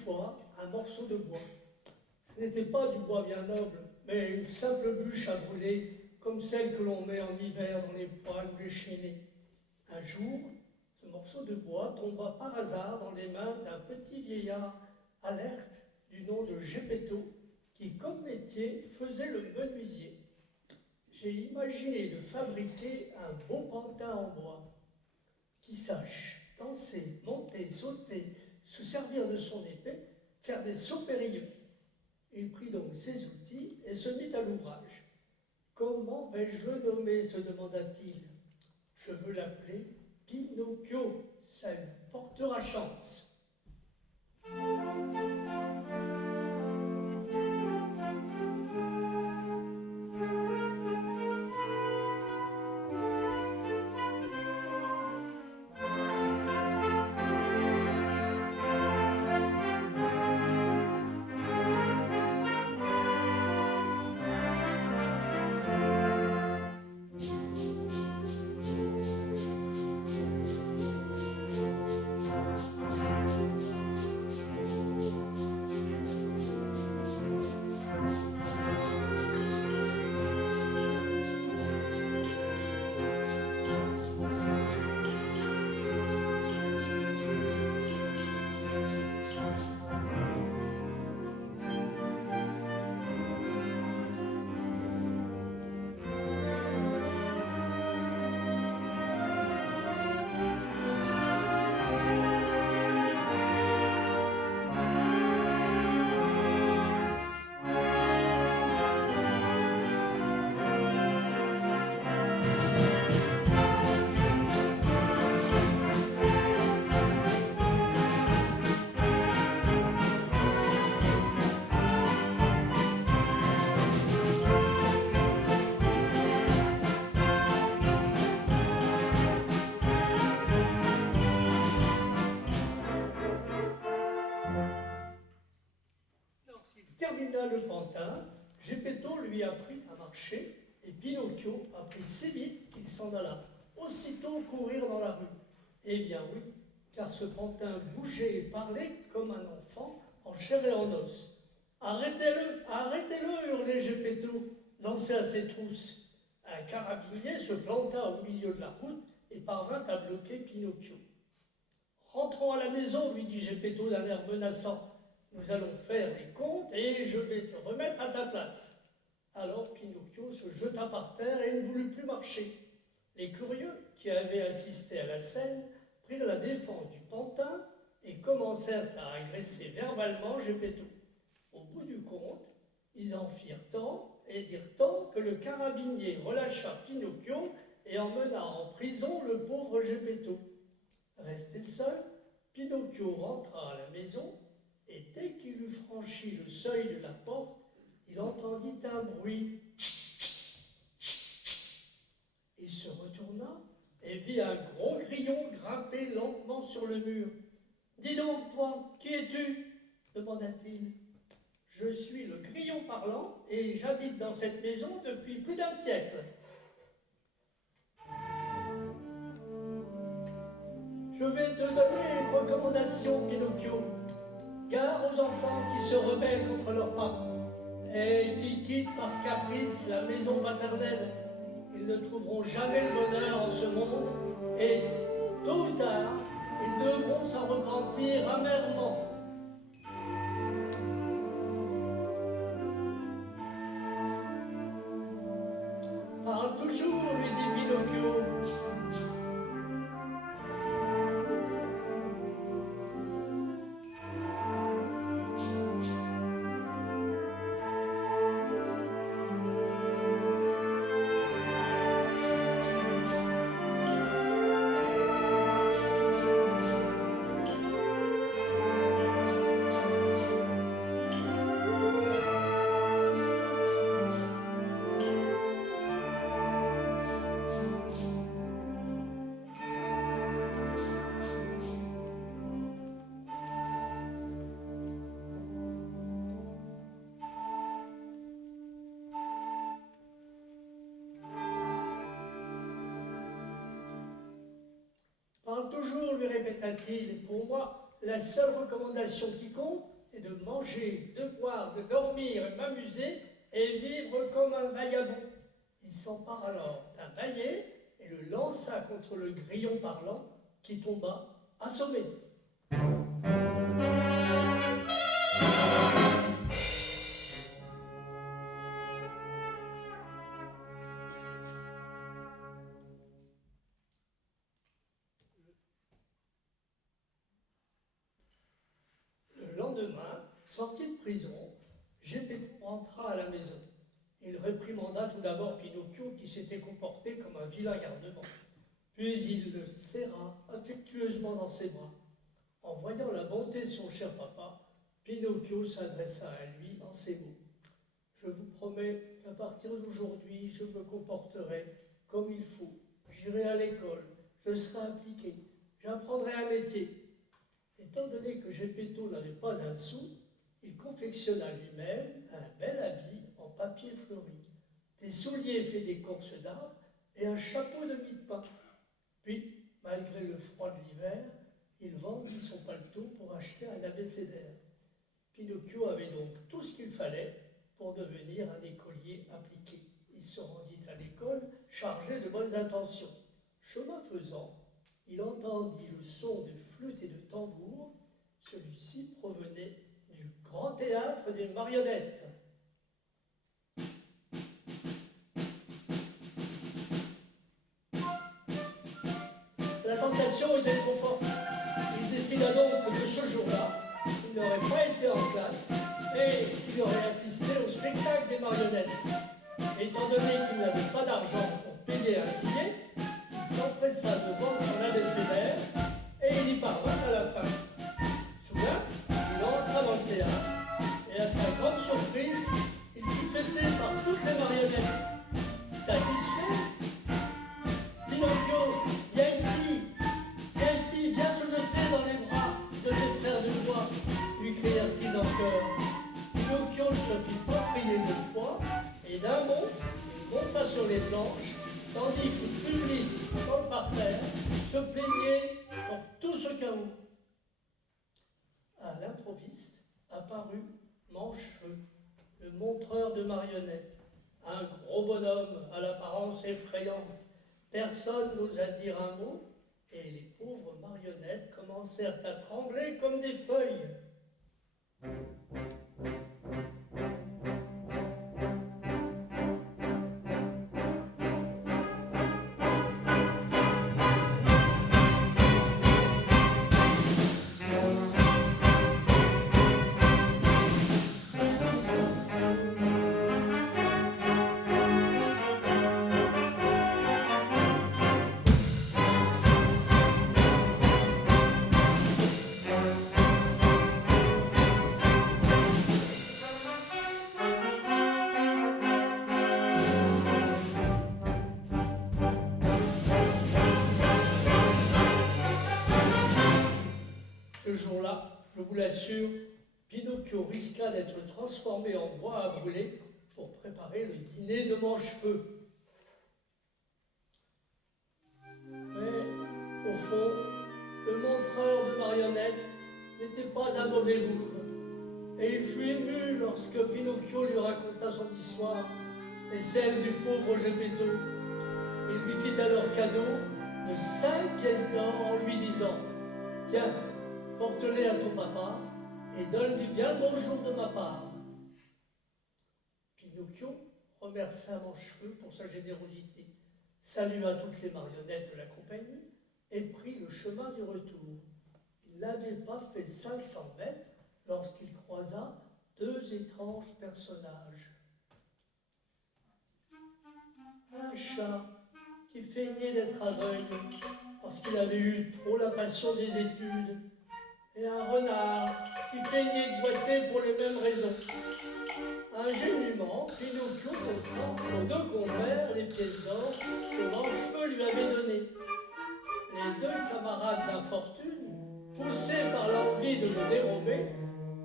fois un morceau de bois. Ce n'était pas du bois bien noble, mais une simple bûche à brûler, comme celle que l'on met en hiver dans les poêles ou les cheminées. Un jour, ce morceau de bois tomba par hasard dans les mains d'un petit vieillard alerte du nom de Geppetto, qui, comme métier, faisait le menuisier. J'ai imaginé de fabriquer un beau pantin en bois qui sache danser, monter, sauter, se servir de son épée, faire des sauts périlleux. Il prit donc ses outils et se mit à l'ouvrage. Comment vais-je le nommer, se demanda-t-il. Je veux l'appeler Pinocchio, ça lui portera chance. Termina le pantin, Geppetto lui apprit à marcher, et Pinocchio apprit si vite qu'il s'en alla aussitôt courir dans la rue. Eh bien oui, car ce pantin bougeait et parlait comme un enfant en chair et en os. Arrêtez-le, arrêtez-le, hurlait Geppetto, lancé à ses trousses. Un carabinier se planta au milieu de la route et parvint à bloquer Pinocchio. Rentrons à la maison, lui dit Geppetto d'un air menaçant. Nous allons faire des comptes et je vais te remettre à ta place. Alors Pinocchio se jeta par terre et ne voulut plus marcher. Les curieux qui avaient assisté à la scène prirent la défense du pantin et commencèrent à agresser verbalement Geppetto. Au bout du compte, ils en firent tant et dirent tant que le carabinier relâcha Pinocchio et emmena en prison le pauvre Geppetto. Resté seul, Pinocchio rentra à la maison et dès qu'il eut franchi le seuil de la porte, il entendit un bruit. Il se retourna et vit un gros grillon grimper lentement sur le mur. « Dis donc, toi, qui es-tu » demanda-t-il. « Je suis le grillon parlant et j'habite dans cette maison depuis plus d'un siècle. » Je vais te donner une recommandation, Pinocchio. Gare aux enfants qui se rebellent contre leurs parents et qui quittent par caprice la maison paternelle. Ils ne trouveront jamais le bonheur en ce monde et, tôt ou tard, ils devront s'en repentir amèrement. Parle toujours, lui dit Pinocchio. Parle toujours, lui répéta-t-il, pour moi, la seule recommandation qui compte est de manger, de boire, de dormir, et m'amuser et vivre comme un vagabond. Il s'empare alors d'un balai et le lança contre le grillon parlant qui tomba assommé. Le lendemain, sorti de prison, Geppetto rentra à la maison. Il réprimanda tout d'abord Pinocchio qui s'était comporté comme un vilain garnement. Puis il le serra affectueusement dans ses bras. En voyant la bonté de son cher papa, Pinocchio s'adressa à lui en ces mots. « Je vous promets qu'à partir d'aujourd'hui, je me comporterai comme il faut. J'irai à l'école, je serai appliqué, j'apprendrai un métier. » Étant donné que Geppetto n'avait pas un sou, il confectionna lui-même un bel habit en papier fleuri, des souliers faits d'écorce d'arbre et un chapeau de mie de pain. Puis, malgré le froid de l'hiver, il vendit son paletot pour acheter un abécédaire. Pinocchio avait donc tout ce qu'il fallait pour devenir un écolier appliqué. Il se rendit à l'école chargé de bonnes intentions. Chemin faisant, il entendit le son de flûte et de tambour. Celui-ci provenait du grand théâtre des marionnettes. La tentation était trop forte. Il décida donc que ce jour-là, il n'aurait pas été en classe et qu'il aurait assisté au spectacle des marionnettes. Étant donné qu'il n'avait pas d'argent pour payer un billet, il s'empressa de vendre son abécédaire et il y parvint à la fin. Soudain, il entra dans le théâtre et à sa grande surprise, il fut fêté par toutes les marionnettes. Satisfait, Pinocchio, viens ici, viens te jeter dans les bras de tes frères de bois, lui crièrent-ils en chœur. Pinocchio ne se fit pas prier deux fois, et d'un bond, il monta sur les planches, tandis que le public, dans le parterre, se plaignait dans tout ce chaos. À l'improviste apparut Manchefeu, le montreur de marionnettes, un gros bonhomme à l'apparence effrayante. Personne n'osa dire un mot, et les pauvres marionnettes commencèrent à trembler comme des feuilles. Ce jour-là, je vous l'assure, Pinocchio risqua d'être transformé en bois à brûler pour préparer le dîner de Manchefeu. Mais, au fond, le montreur de marionnettes n'était pas un mauvais bougre, et il fut ému lorsque Pinocchio lui raconta son histoire et celle du pauvre Geppetto. Il lui fit alors cadeau de 5 pièces d'or en lui disant « Tiens, porte-les à ton papa et donne-lui bien le bonjour de ma part. » Pinocchio remercia Manchefeu pour sa générosité, salua toutes les marionnettes de la compagnie et prit le chemin du retour. Il n'avait pas fait 500 mètres lorsqu'il croisa deux étranges personnages. Un chat qui feignait d'être aveugle parce qu'il avait eu trop la passion des études, et un renard qui feignait de boiter pour les mêmes raisons. Ingénument, Pinocchio montra aux deux compères les pièces d'or que Manchefeu lui avait données. Les deux camarades d'infortune, poussés par l'envie de le dérober,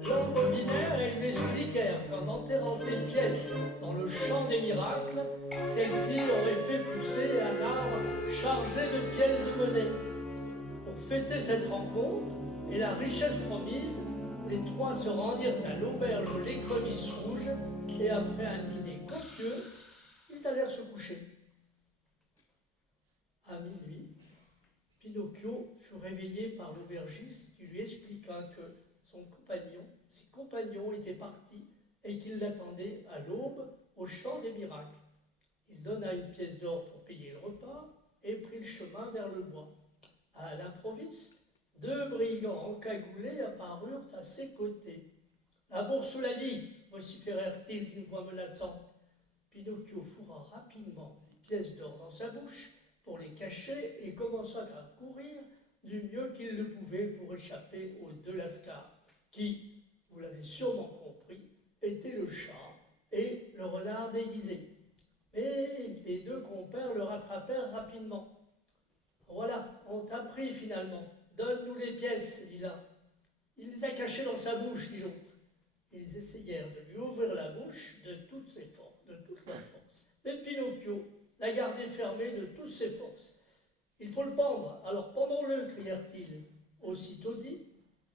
l'embobinèrent et lui expliquèrent qu'en enterrant ces pièces dans le champ des miracles, celles-ci auraient fait pousser un arbre chargé de pièces de monnaie. Pour fêter cette rencontre, et la richesse promise, les trois se rendirent à l'auberge de l'Écrevisse Rouge, et après un dîner copieux, ils allèrent se coucher. À minuit, Pinocchio fut réveillé par l'aubergiste qui lui expliqua que ses compagnons étaient partis et qu'ils l'attendaient à l'aube au champ des miracles. Il donna une pièce d'or pour payer le repas et prit le chemin vers le bois. À l'improviste, deux brigands encagoulés apparurent à ses côtés. « La bourse ou la vie !» vociférèrent-ils d'une voix menaçante. Pinocchio fourra rapidement les pièces d'or dans sa bouche pour les cacher et commença à courir du mieux qu'il le pouvait pour échapper aux deux lascars, qui, vous l'avez sûrement compris, étaient le chat et le renard déguisé. Mais les deux compères le rattrapèrent rapidement. « Voilà, on t'a pris finalement. Donne-nous les pièces, dit l'un. Il les a cachées dans sa bouche, dit l'autre. Ils essayèrent de lui ouvrir la bouche de toutes leurs forces. Mais Pinocchio la gardait fermée de toutes ses forces. « Il faut le pendre, alors pendons-le » crièrent-ils. Aussitôt dit,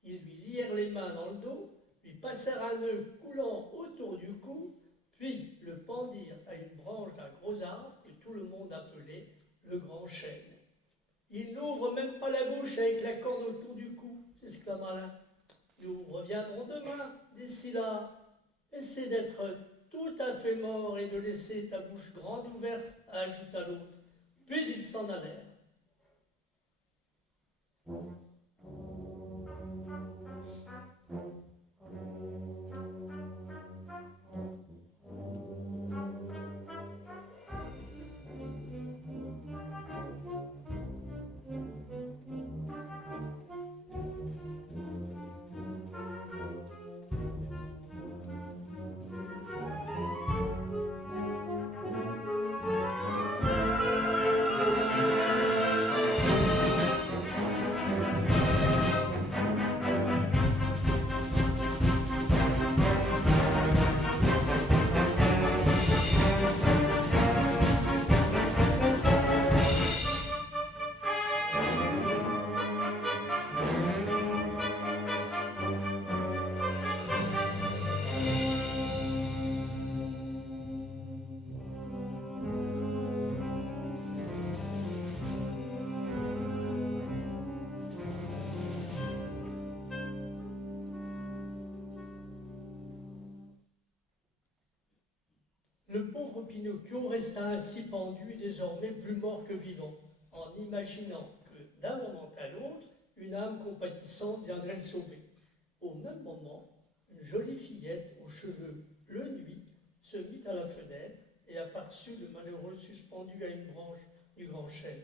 ils lui lièrent les mains dans le dos, lui passèrent un nœud coulant autour du cou, puis le pendirent à une branche d'un gros arbre que tout le monde appelait le grand chêne. « Il n'ouvre même pas la bouche avec la corde autour du cou » s'exclama l'un. « Nous reviendrons demain, d'ici là. Essaie d'être tout à fait mort et de laisser ta bouche grande ouverte » ajouta l'autre. Puis ils s'en allèrent. Le pauvre Pinocchio resta ainsi pendu, désormais plus mort que vivant, en imaginant que d'un moment à l'autre, une âme compatissante viendrait le sauver. Au même moment, une jolie fillette aux cheveux bleu nuit se mit à la fenêtre et aperçut le malheureux suspendu à une branche du grand chêne.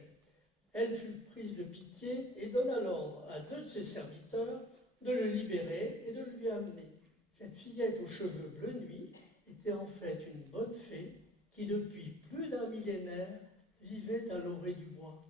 Elle fut prise de pitié et donna l'ordre à deux de ses serviteurs de le libérer et de le lui amener. Cette fillette aux cheveux bleu nuit était en fait une bonne fée qui, depuis plus d'un millénaire, vivait à l'orée du bois.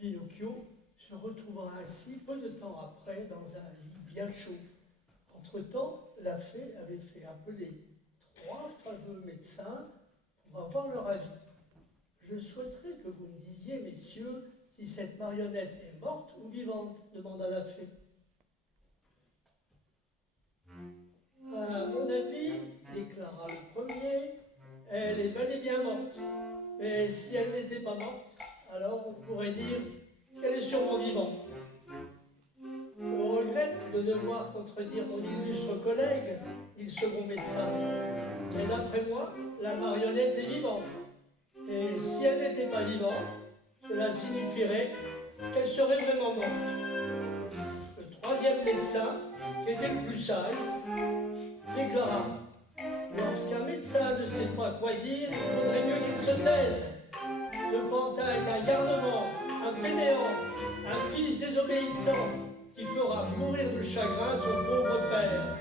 Pinocchio se retrouva ainsi peu de temps après dans un lit bien chaud. Entre-temps, la fée avait fait appeler trois fameux médecins pour avoir leur avis. Je souhaiterais que vous me disiez, messieurs, si cette marionnette est morte ou vivante, demanda la fée. À mon avis, déclara le premier, elle est bel et bien morte. Mais si elle n'était pas morte, alors on pourrait dire qu'elle est sûrement vivante. Je regrette de devoir contredire mon illustre collègue, dit le second médecin. Mais d'après moi, la marionnette est vivante. Et si elle n'était pas vivante, cela signifierait qu'elle serait vraiment morte. Le troisième médecin, qui était le plus sage, déclara: lorsqu'un médecin ne sait pas quoi dire, il faudrait mieux qu'il se taise. Ce pantin est un garnement, un fainéant, un fils désobéissant, qui fera mourir de chagrin son pauvre père.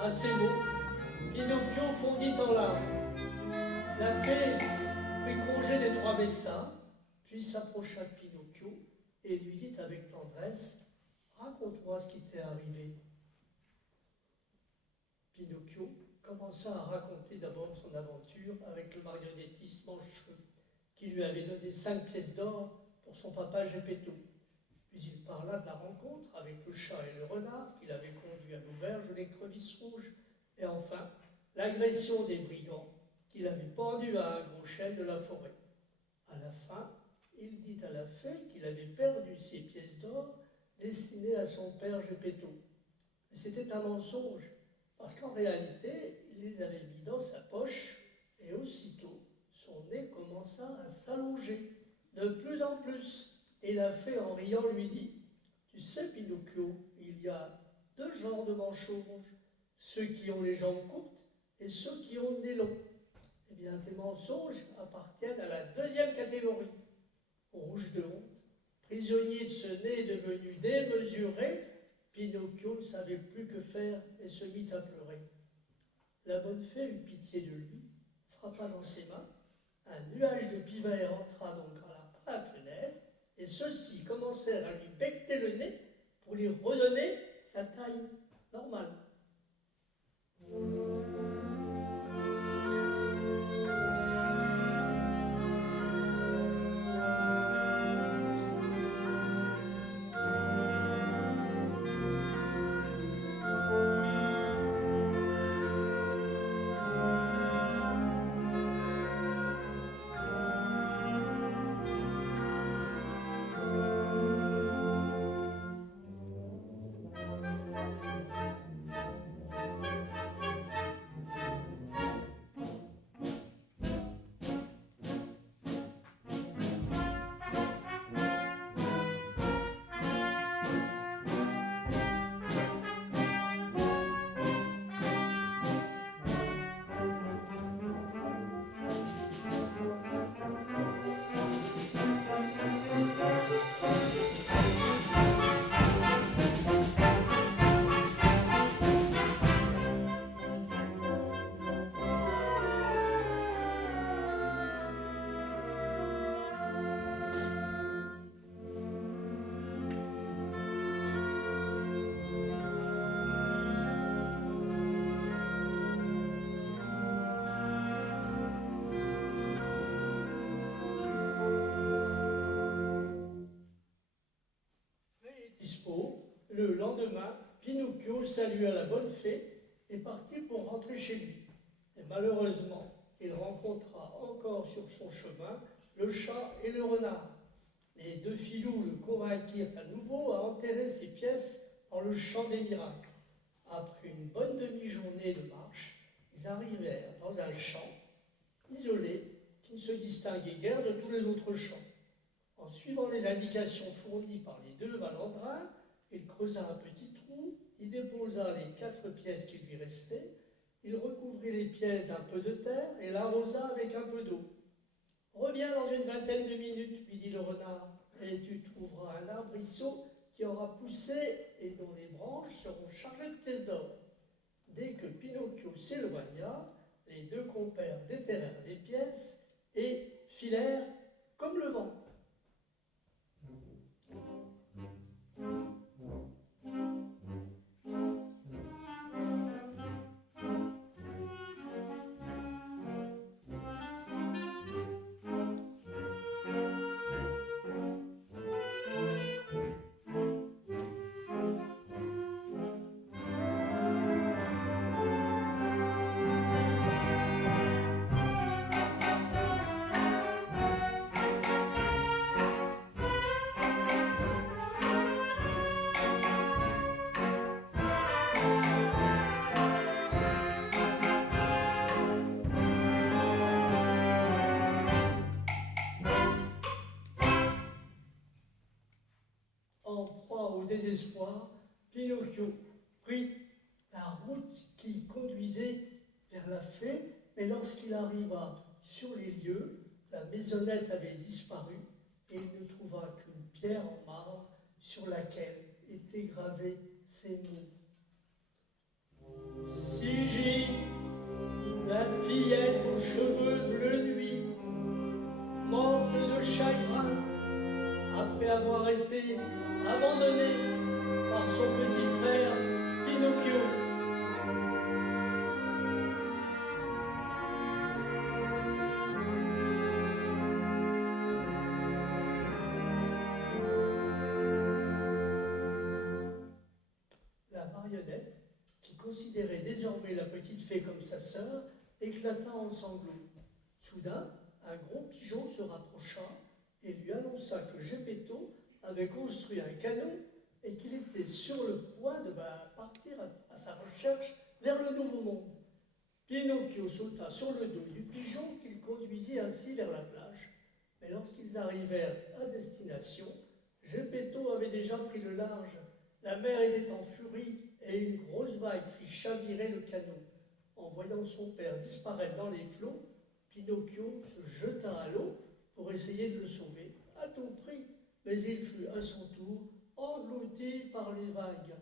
À ces mots, Pinocchio fondit en larmes. La fée prit congé des trois médecins, puis s'approcha de Pinocchio et lui dit avec tendresse: raconte-moi ce qui t'est arrivé. Pinocchio commença à raconter d'abord son aventure avec le marionnettiste Manchefeu, qui lui avait donné 5 pièces d'or pour son papa Geppetto. Puis il parla de la rencontre avec le chat et le renard qu'il avait conduit à l'auberge de l'écrevisse rouge, et enfin l'agression des brigands qu'il avait pendu à un gros chêne de la forêt. À la fin, il dit à la fée qu'il avait perdu ses pièces d'or destinées à son père Geppetto. Mais c'était un mensonge, parce qu'en réalité, il les avait mis dans sa poche, et aussitôt, son nez commença à s'allonger, de plus en plus. Et la fée, en riant, lui dit: tu sais, Pinocchio, il y a 2 genres de manchots, ceux qui ont les jambes courtes et ceux qui ont le nez long. Eh bien, tes mensonges appartiennent à la 2e catégorie. Rouge de honte, prisonnier de ce nez devenu démesuré, Pinocchio ne savait plus que faire et se mit à pleurer. La bonne fée eut pitié de lui, frappa dans ses mains, un nuage de pivert entra donc par la fenêtre, et ceux-ci commencèrent à lui becqueter le nez pour lui redonner sa taille normale. Le lendemain, Pinocchio salua la bonne fée et partit pour rentrer chez lui. Et malheureusement, il rencontra encore sur son chemin le chat et le renard. Les 2 filous le convainquirent à nouveau à enterrer ses pièces dans le champ des miracles. Après une bonne demi-journée de marche, ils arrivèrent dans un champ isolé qui ne se distinguait guère de tous les autres champs. En suivant les indications fournies par les 2 malandrins, il creusa un petit trou, y déposa les 4 pièces qui lui restaient, il recouvrit les pièces d'un peu de terre et l'arrosa avec un peu d'eau. Reviens dans une vingtaine de minutes, lui dit le renard, et tu trouveras un arbrisseau qui aura poussé et dont les branches seront chargées de pièces d'or. Dès que Pinocchio s'éloigna, les 2 compères déterrèrent les pièces et filèrent comme le vent. En proie au désespoir, Pinocchio prit la route qui conduisait vers la fée, mais lorsqu'il arriva sur les lieux, la maisonnette avait disparu et il ne trouva qu'une pierre en marbre sur laquelle étaient gravés ces mots. Sigil, la fillette aux cheveux bleu nuit, morte de chagrin, après avoir été abandonnée par son petit frère Pinocchio. La marionnette, qui considérait désormais la petite fée comme sa sœur, éclata en sanglots. Soudain, un gros pigeon se rapprocha et lui annonça que Geppetto avait construit un canot et qu'il était sur le point de partir à sa recherche vers le Nouveau Monde. Pinocchio sauta sur le dos du pigeon qu'il conduisit ainsi vers la plage. Mais lorsqu'ils arrivèrent à destination, Geppetto avait déjà pris le large. La mer était en furie et une grosse vague fit chavirer le canot. En voyant son père disparaître dans les flots, Pinocchio se jeta à l'eau pour essayer de le sauver à tout prix, mais il fut à son tour englouti par les vagues.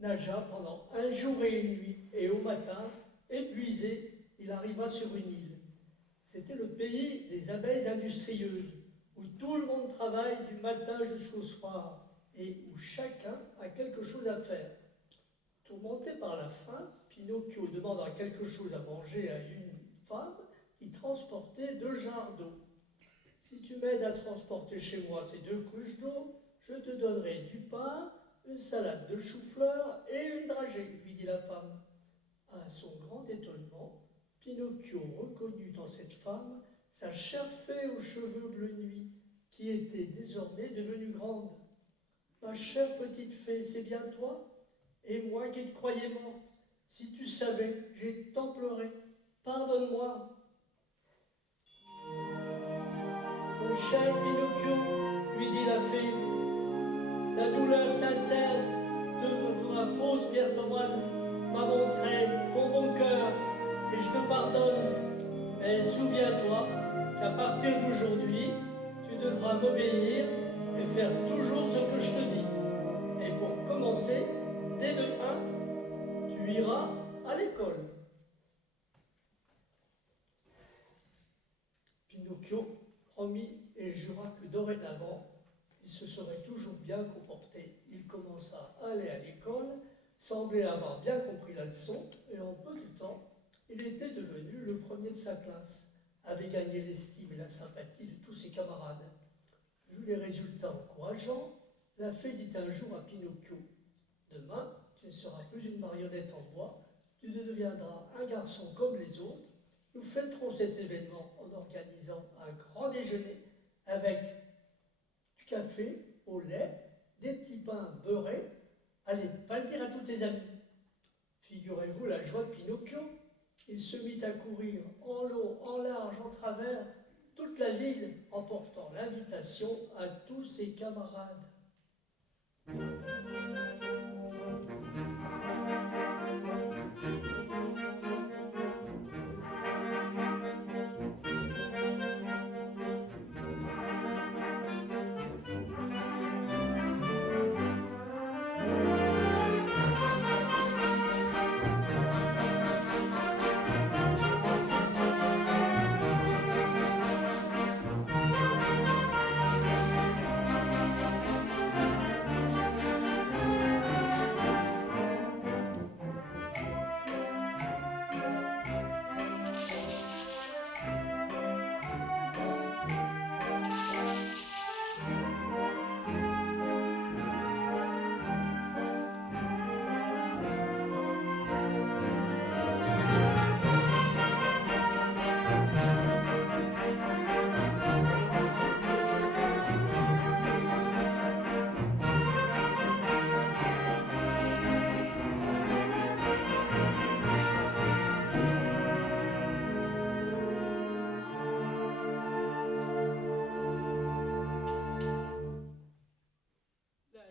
Nagea pendant un jour et une nuit, et au matin, épuisé, il arriva sur une île. C'était le pays des abeilles industrieuses, où tout le monde travaille du matin jusqu'au soir, et où chacun a quelque chose à faire. Tourmenté par la faim, Pinocchio demanda quelque chose à manger à une femme qui transportait 2 jarres d'eau. « Si tu m'aides à transporter chez moi ces 2 couches d'eau, je te donnerai du pain, une salade de chou-fleur et une dragée, lui dit la femme. À son grand étonnement, Pinocchio reconnut dans cette femme sa chère fée aux cheveux bleu nuit, qui était désormais devenue grande. « Ma chère petite fée, c'est bien toi? Et moi qui te croyais morte, si tu savais, j'ai tant pleuré, pardonne-moi. » « Mon cher Pinocchio, lui dit la fée, ta douleur sincère de ma fausse pierre tombale m'a montré ton bon cœur et je te pardonne. Mais souviens-toi qu'à partir d'aujourd'hui, tu devras m'obéir et faire toujours ce que je te dis. Et pour commencer, dès demain, tu iras à l'école. » Pinocchio promit et jura que dorénavant, il se serait toujours bien comporté. Il commença à aller à l'école, semblait avoir bien compris la leçon, et en peu de temps, il était devenu le premier de sa classe, avait gagné l'estime et la sympathie de tous ses camarades. Vu les résultats encourageants, la fée dit un jour à Pinocchio, « Demain, tu ne seras plus une marionnette en bois, tu deviendras un garçon comme les autres, Nous fêterons cet événement en organisant un grand déjeuner avec du café au lait, des petits pains beurrés. Allez, va le dire à tous tes amis. Figurez-vous la joie de Pinocchio. Il se mit à courir en long, en large, en travers toute la ville en portant l'invitation à tous ses camarades.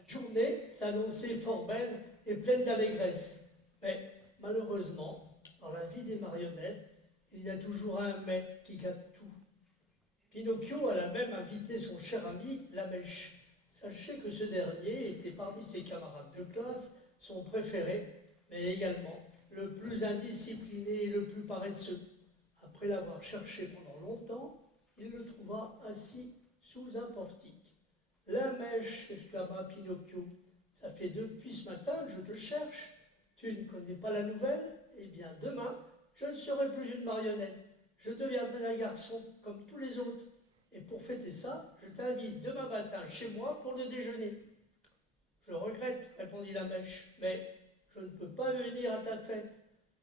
Journée s'annonçait fort belle et pleine d'allégresse. Mais malheureusement, dans la vie des marionnettes, il y a toujours un mais qui gâte tout. Pinocchio alla même invité son cher ami la Mèche. Sachez que ce dernier était parmi ses camarades de classe son préféré, mais également le plus indiscipliné et le plus paresseux. Après l'avoir cherché pendant longtemps, il le trouva assis sous un portique. La Mèche, exclama Pinocchio, ça fait depuis ce matin que je te cherche. Tu ne connais pas la nouvelle? Eh bien, demain, je ne serai plus une marionnette. Je deviendrai un garçon comme tous les autres. Et pour fêter ça, je t'invite demain matin chez moi pour le déjeuner. Je regrette, répondit la Mèche, mais je ne peux pas venir à ta fête.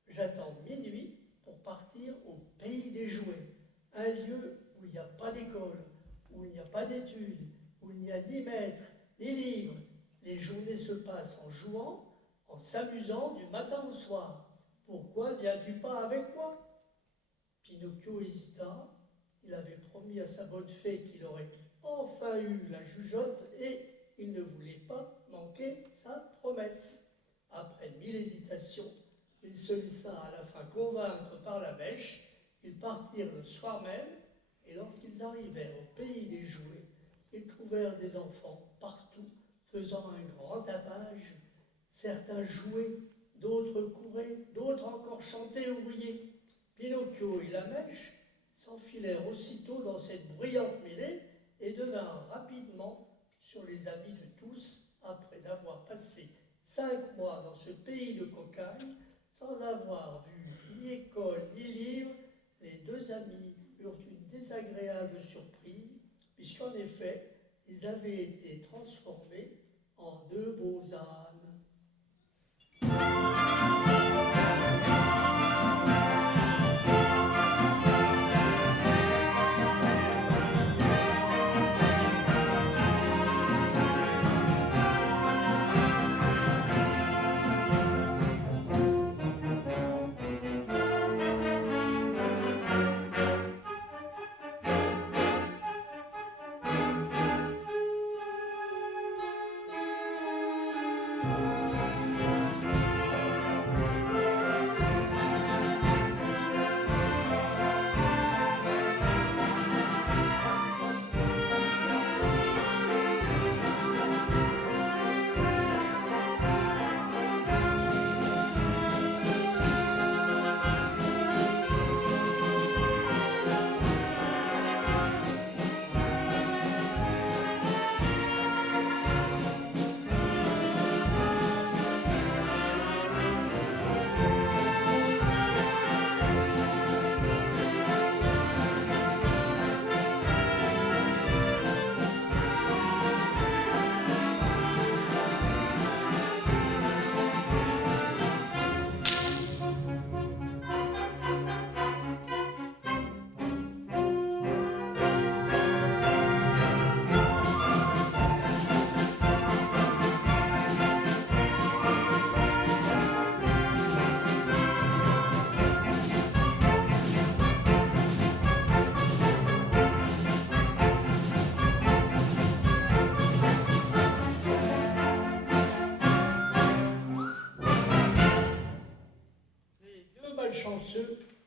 J'attends minuit pour partir au pays des jouets, un lieu où il n'y a pas d'école, où il n'y a pas d'études, où il n'y a ni maître, ni livre. Les journées se passent en jouant, en s'amusant du matin au soir. Pourquoi viens-tu pas avec moi? Pinocchio hésita. Il avait promis à sa bonne fée qu'il aurait enfin eu la jugeote et il ne voulait pas manquer sa promesse. Après 1000 hésitations, il se laissa à la fin convaincre par la Mèche. Ils partirent le soir même et lorsqu'ils arrivèrent au pays des jouets, ils trouvèrent des enfants partout faisant un grand tapage. Certains jouaient, d'autres couraient, d'autres encore chantaient ou riaient. Pinocchio et la Mèche s'enfilèrent aussitôt dans cette bruyante mêlée et devinrent rapidement sur les amis de tous après avoir passé 5 mois dans ce pays de cocagne sans avoir vu ni école ni livre. Les deux amis eurent une désagréable surprise puisqu'en effet ils avaient été transformés en 2 beaux ânes.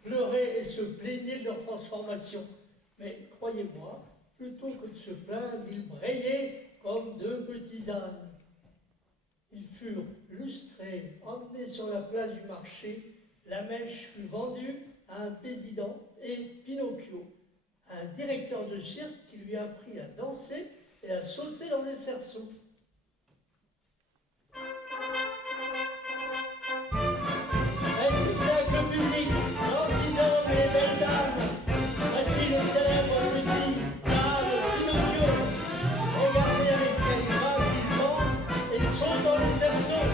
pleuraient et se plaignaient de leur transformation. Mais croyez-moi, plutôt que de se plaindre, ils brayaient comme deux petits ânes. Ils furent lustrés, emmenés sur la place du marché. La mèche fut vendue à un président et Pinocchio, à un directeur de cirque qui lui apprit à danser et à sauter dans les cerceaux. Un spectacle public, gentilshommes et belles dames, voici le célèbre petit âne Pinocchio. Regardez avec quelle grâce il danse et saute dans les cerceaux.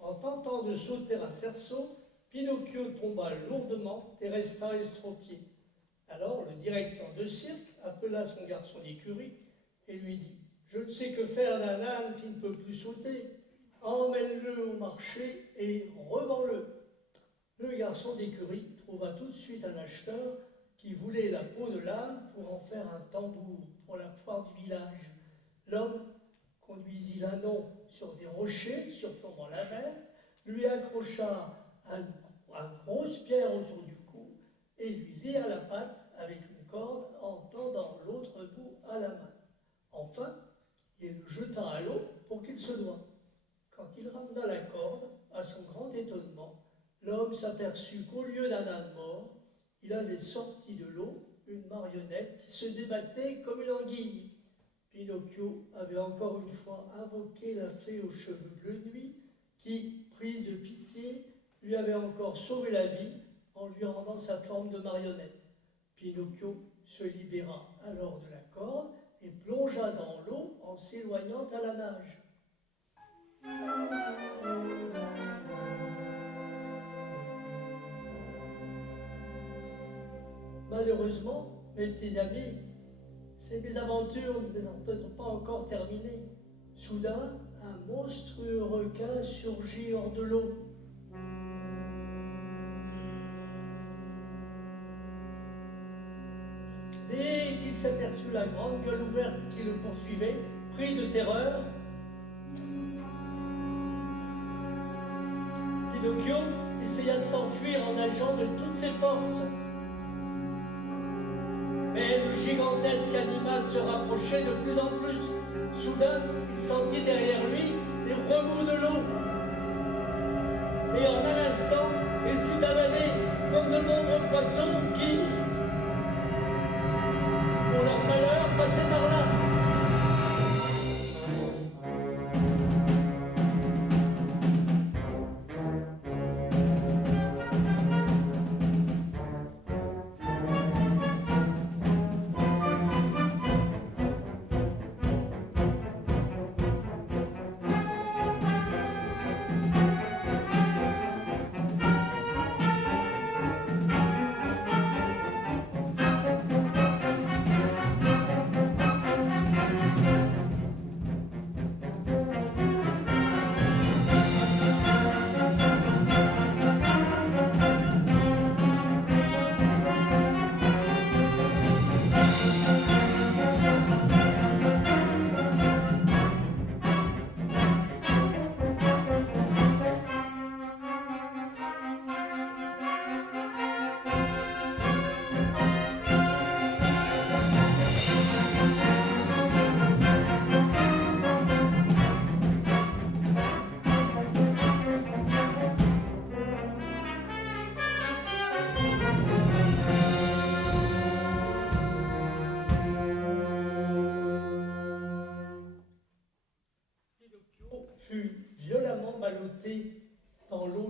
En tentant de sauter un cerceau, Pinocchio tomba lourdement et resta estropié. Alors le directeur de cirque appela son garçon d'écurie et lui dit « Je ne sais que faire d'un âne qui ne peut plus sauter. Emmène-le au marché et revends-le. » Le garçon d'écurie trouva tout de suite un acheteur qui voulait la peau de l'âne pour en faire un tambour pour la foire du village. L'homme conduisit l'ânon sur des rochers surplombant la mer, lui accrocha une grosse pierre autour du cou et lui lia la patte avec une corde en tendant l'autre bout à la main. Enfin, il le jeta à l'eau pour qu'il se noie. Quand il ramena la corde, à son grand étonnement, l'homme s'aperçut qu'au lieu d'un âne mort, il avait sorti de l'eau une marionnette qui se débattait comme une anguille. Pinocchio avait encore une fois invoqué la fée aux cheveux bleu nuit qui, prise de pitié, lui avait encore sauvé la vie en lui rendant sa forme de marionnette. Pinocchio se libéra alors de la corde et plongea dans l'eau en s'éloignant à la nage. Malheureusement, mes petits amis, ces mésaventures ne sont pas encore terminées. Soudain, un monstrueux requin surgit hors de l'eau. Dès qu'il s'aperçut la grande gueule ouverte qui le poursuivait, pris de terreur, Pinocchio essaya de s'enfuir en nageant de toutes ses forces. Mais le gigantesque animal se rapprochait de plus en plus. Soudain, il sentit derrière lui les remous de l'eau. Et en un instant, il fut avalé comme de nombreux poissons qui, pour leur malheur, passaient par là.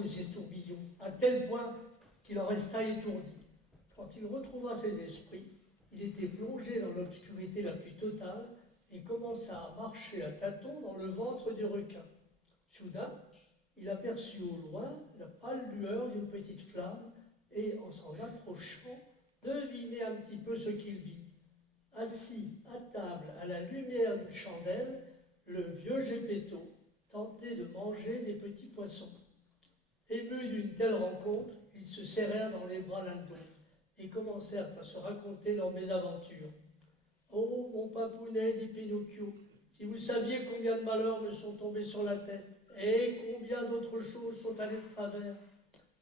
de ces tourbillons, à tel point qu'il en resta étourdi. Quand il retrouva ses esprits, il était plongé dans l'obscurité la plus totale et commença à marcher à tâtons dans le ventre du requin. Soudain, il aperçut au loin la pâle lueur d'une petite flamme et, en s'en approchant, devinait un petit peu ce qu'il vit. Assis à table à la lumière d'une chandelle, le vieux Geppetto tentait de manger des petits poissons. Émus d'une telle rencontre, ils se serrèrent dans les bras l'un de l'autre et commencèrent à se raconter leurs mésaventures. « Oh, mon papounet, dit Pinocchio, si vous saviez combien de malheurs me sont tombés sur la tête et combien d'autres choses sont allées de travers.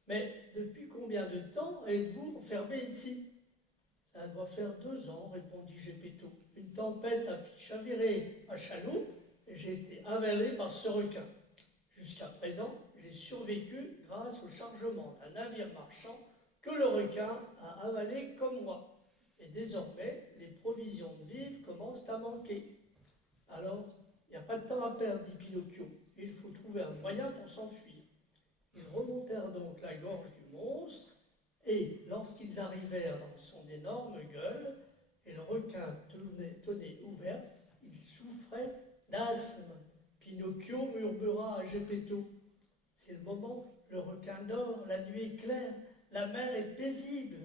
Mais depuis combien de temps êtes-vous enfermé ici ?» « Ça doit faire 2 ans, répondit Geppetto. Une tempête a chaviré ma chaloupe et j'ai été avalé par ce requin. Jusqu'à présent, j'ai survécu grâce au chargement d'un navire marchand que le requin a avalé comme moi. Et désormais, les provisions de vivres commencent à manquer. Alors, il n'y a pas de temps à perdre, dit Pinocchio. Il faut trouver un moyen pour s'enfuir. Ils remontèrent donc la gorge du monstre, et lorsqu'ils arrivèrent dans son énorme gueule, et le requin tenait ouverte, il souffrait d'asthme. Pinocchio murmura à Geppetto: « C'est le moment, le requin dort, la nuit est claire, la mer est paisible. »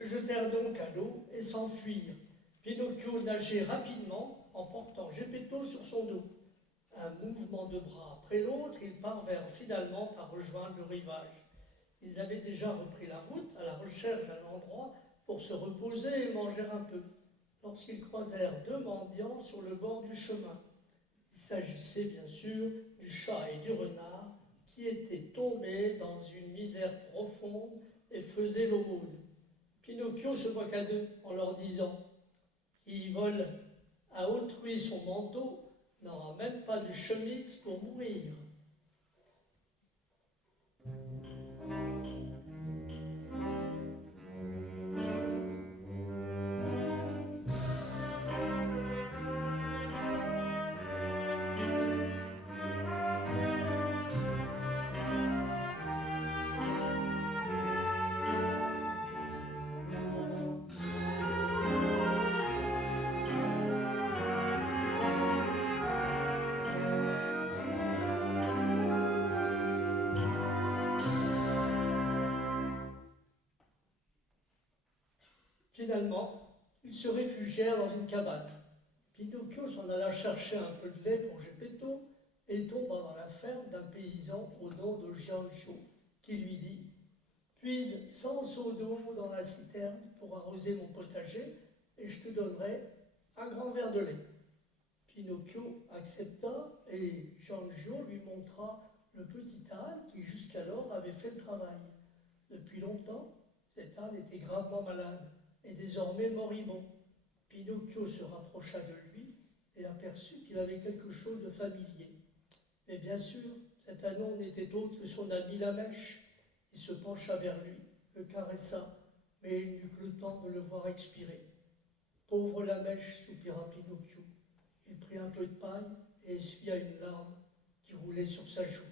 Ils se jetèrent donc à l'eau et s'enfuirent. Pinocchio nageait rapidement en portant Geppetto sur son dos. Un mouvement de bras après l'autre, ils parvinrent finalement à rejoindre le rivage. Ils avaient déjà repris la route à la recherche d'un endroit pour se reposer et manger un peu, lorsqu'ils croisèrent 2 mendiants sur le bord du chemin. Il s'agissait bien sûr du chat et du renard qui étaient tombés dans une misère profonde et faisaient l'aumône. Pinocchio se moqua d'eux en leur disant: « Qui vole à autrui son manteau n'aura même pas de chemise pour mourir. » Finalement, ils se réfugièrent dans une cabane. Pinocchio s'en alla chercher un peu de lait pour Geppetto et tomba dans la ferme d'un paysan au nom de Giancio, qui lui dit: « Puise 100 seaux d'eau dans la citerne pour arroser mon potager et je te donnerai un grand verre de lait. » Pinocchio accepta et Giancio lui montra le petit âne qui jusqu'alors avait fait le travail. Depuis longtemps, cet âne était gravement malade et désormais moribond. Pinocchio se rapprocha de lui et aperçut qu'il avait quelque chose de familier. Mais bien sûr, Cet ânon n'était autre que son ami la mèche. Il se pencha vers lui, le caressa, mais il n'eut que le temps de le voir expirer. Pauvre la mèche, soupira Pinocchio. Il prit un peu de paille et essuya une larme qui roulait sur sa joue.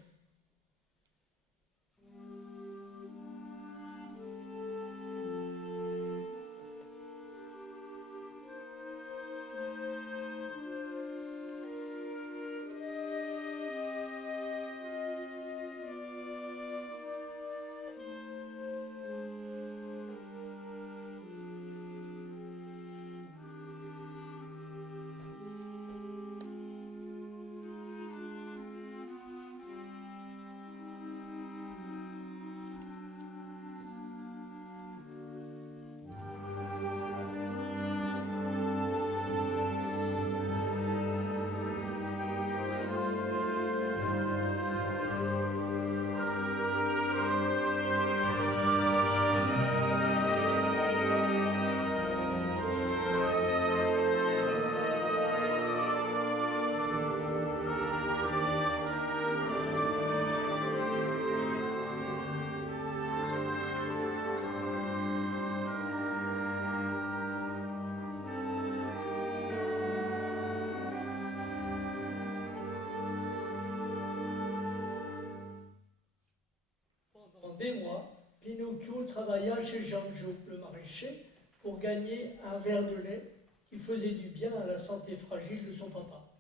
Des mois, Pinocchio travailla chez Giangio, le maraîcher, pour gagner un verre de lait qui faisait du bien à la santé fragile de son papa.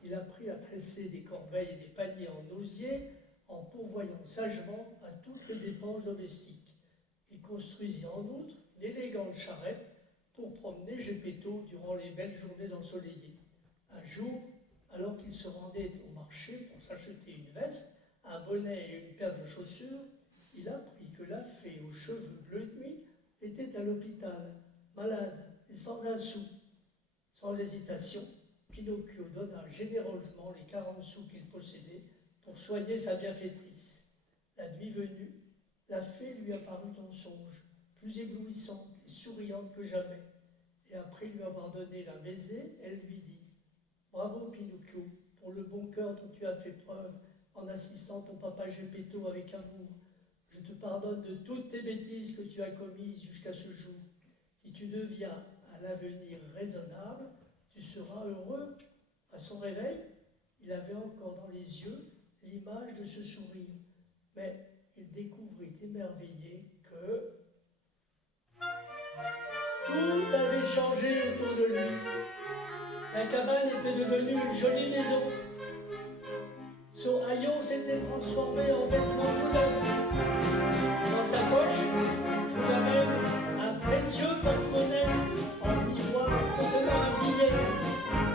Il apprit à tresser des corbeilles et des paniers en osier en pourvoyant sagement à toutes les dépenses domestiques. Il construisit en outre une élégante charrette pour promener Geppetto durant les belles journées ensoleillées. Un jour, alors qu'il se rendait au marché pour s'acheter une veste, un bonnet et une paire de chaussures, il apprit que la fée aux cheveux bleus de nuit était à l'hôpital, malade et sans un sou. Sans hésitation, Pinocchio donna généreusement les 40 sous qu'il possédait pour soigner sa bienfaitrice. La nuit venue, la fée lui apparut en songe, plus éblouissante et souriante que jamais. Et après lui avoir donné un baiser, elle lui dit « Bravo Pinocchio, pour le bon cœur dont tu as fait preuve en assistant ton papa Geppetto avec amour. Je te pardonne de toutes tes bêtises que tu as commises jusqu'à ce jour. Si tu deviens à l'avenir raisonnable, tu seras heureux. » À son réveil, il avait encore dans les yeux l'image de ce sourire, mais il découvrit émerveillé que tout avait changé autour de lui. La cabane était devenue une jolie maison. Son haillon s'était transformé en vêtements tout neufs. Dans sa poche, il trouva même un précieux porte-monnaie en ivoire contenant un billet.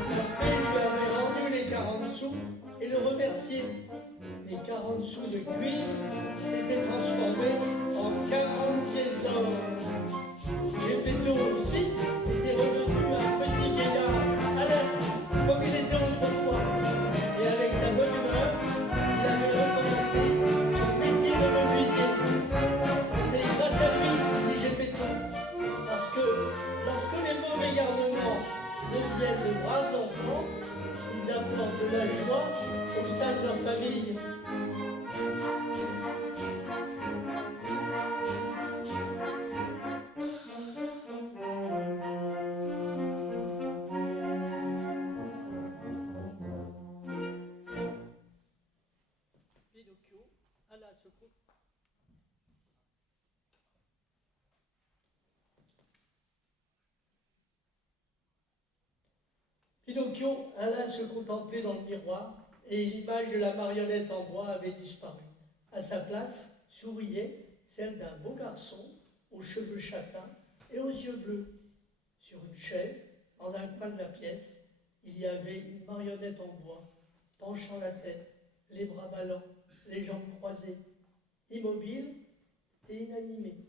La fée lui avait rendu les 40 sous et le remerciait. Les 40 sous de cuivre s'étaient transformés en 40 pièces d'or. Geppetto aussi était revenu un petit vieillard, alerte, comme il était autrefois. Et avec sa bonne humeur, il avait recommencé son métier de menuisier. C'est grâce à lui, dit Geppetto, parce que lorsque les mauvais garnements deviennent de braves enfants, ils apportent de la joie au sein de leur famille. Pinocchio alla se contempler dans le miroir et l'image de la marionnette en bois avait disparu. À sa place, souriait celle d'un beau garçon aux cheveux châtains et aux yeux bleus. Sur une chaise, dans un coin de la pièce, il y avait une marionnette en bois, penchant la tête, les bras ballants, les jambes croisées, immobile et inanimée.